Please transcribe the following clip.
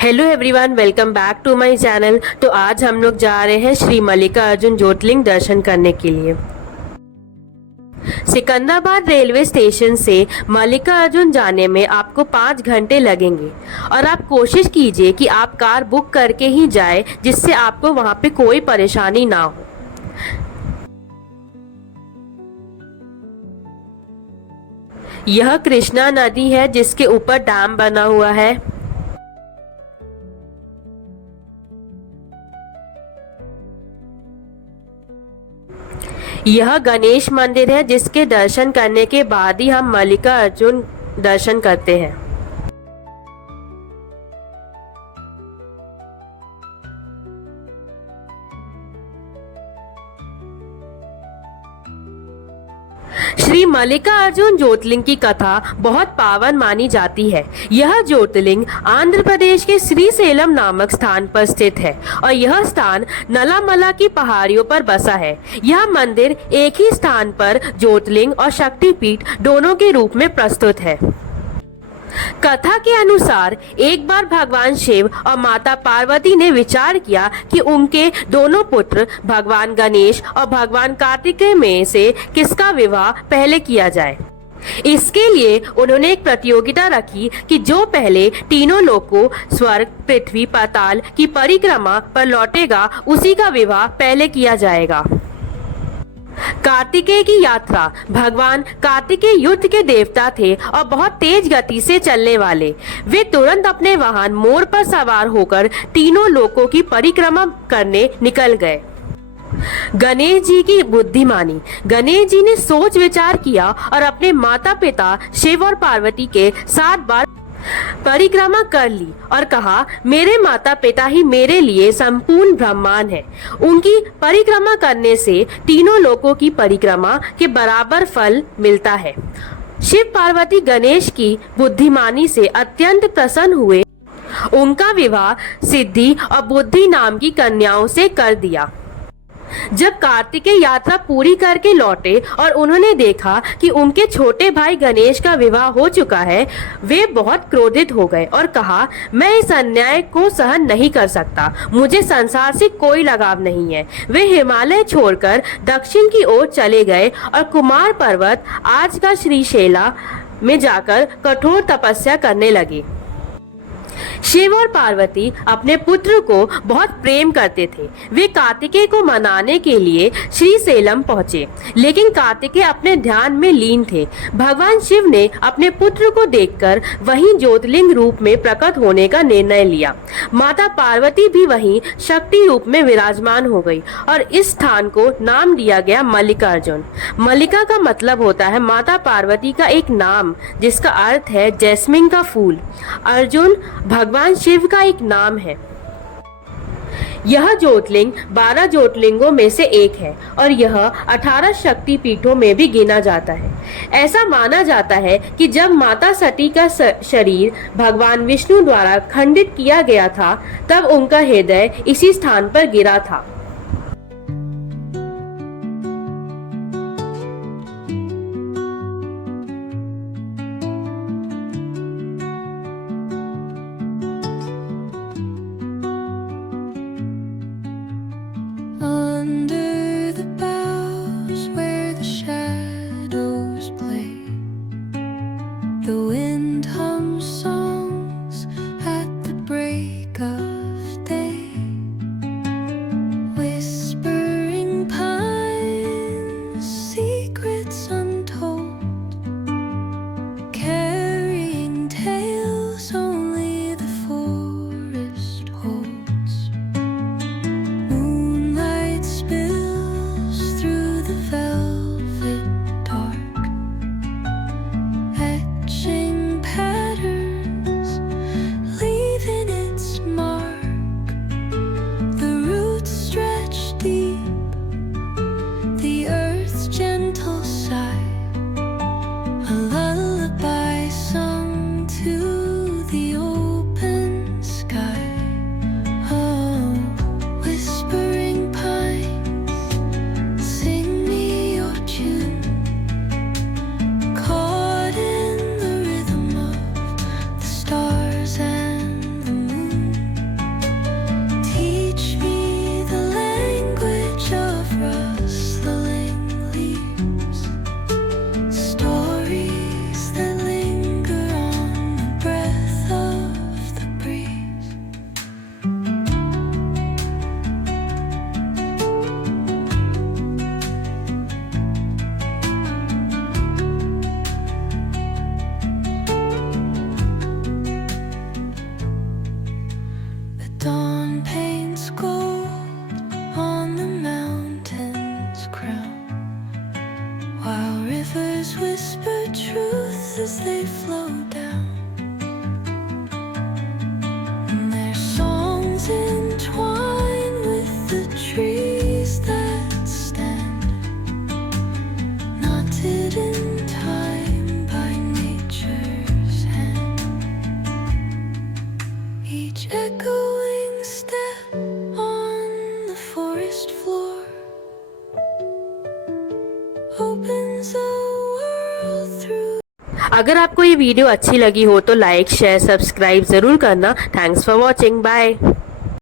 Hello everyone, welcome back to my channel. तो आज हम लोग जा रहे हैं श्री मल्लिकार्जुन ज्योतिर्लिंग दर्शन करने के लिए। सिकंदराबाद रेलवे स्टेशन से मल्लिकार्जुन जाने में आपको 5 घंटे लगेंगे और आप कोशिश कीजिए कि आप कार बुक करके ही जाएं, जिससे आपको वहां पे कोई परेशानी ना हो। यह कृष्णा नदी है जिसके ऊपर डैम बना हुआ है। यह गणेश मंदिर है जिसके दर्शन करने के बाद ही हम मल्लिकार्जुन दर्शन करते हैं। श्री मल्लिकार्जुन ज्योतिर्लिंग की कथा बहुत पावन मानी जाती है। यह ज्योतिर्लिंग आंध्र प्रदेश के श्रीशैलम नामक स्थान पर स्थित है और यह स्थान नलामला की पहाड़ियों पर बसा है। यह मंदिर एक ही स्थान पर ज्योतिर्लिंग और शक्तिपीठ दोनों के रूप में प्रस्तुत है। कथा के अनुसार एक बार भगवान शिव और माता पार्वती ने विचार किया कि उनके दोनों पुत्र भगवान गणेश और भगवान कार्तिकेय में से किसका विवाह पहले किया जाए। इसके लिए उन्होंने एक प्रतियोगिता रखी कि जो पहले तीनों लोकों स्वर्ग, पृथ्वी, पाताल की परिक्रमा पर लौटेगा उसी का विवाह पहले किया जाएगा। कार्तिकेय की यात्रा। भगवान कार्तिकेय युद्ध के देवता थे और बहुत तेज गति से चलने वाले। वे तुरंत अपने वाहन मोर पर सवार होकर तीनों लोकों की परिक्रमा करने निकल गए। गणेश जी की बुद्धिमानी। गणेश जी ने सोच विचार किया और अपने माता पिता शिव और पार्वती के 7 बार परिक्रमा कर ली और कहा, मेरे माता पिता ही मेरे लिए संपूर्ण ब्रह्मांड है। उनकी परिक्रमा करने से तीनों लोकों की परिक्रमा के बराबर फल मिलता है। शिव पार्वती गणेश की बुद्धिमानी से अत्यंत प्रसन्न हुए। उनका विवाह सिद्धि और बुद्धि नाम की कन्याओं से कर दिया। जब कार्तिकेय यात्रा पूरी करके लौटे और उन्होंने देखा कि उनके छोटे भाई गणेश का विवाह हो चुका है, वे बहुत क्रोधित हो गए और कहा, मैं इस अन्याय को सहन नहीं कर सकता। मुझे संसार से कोई लगाव नहीं है। वे हिमालय छोड़कर दक्षिण की ओर चले गए और कुमार पर्वत, आज का श्रीशैला में जाकर कठोर तपस्या करने लगे। शिव और पार्वती अपने पुत्र को बहुत प्रेम करते थे। वे कार्तिकेय को मनाने के लिए श्रीशैलम पहुंचे, लेकिन कार्तिकेय अपने ध्यान में लीन थे। भगवान शिव ने अपने पुत्र को देखकर वहीं ज्योतिर्लिंग रूप में प्रकट होने का निर्णय लिया। माता पार्वती भी वहीं शक्ति रूप में विराजमान हो गई और इस स्थान को नाम दिया गया मल्लिकार्जुन। मल्लिका का मतलब होता है माता पार्वती का एक नाम, जिसका अर्थ है जैस्मिन का फूल। अर्जुन भगवान शिव का एक नाम है। यह ज्योतिर्लिंग 12 ज्योतिर्लिंगों में से एक है और यह 18 शक्ति पीठों में भी गिना जाता है। ऐसा माना जाता है कि जब माता सती का शरीर भगवान विष्णु द्वारा खंडित किया गया था, तब उनका हृदय इसी स्थान पर गिरा था। Under the boughs where the shadows play, the wind hums songs at the break of day. they flow down. And their songs entwine with the trees that stand, knotted in time by nature's hand. Each echoing step on the forest floor opens a world through. अगर आपको ये video अच्छी लगी हो तो like share subscribe जरूर करना। Thanks for watching, bye.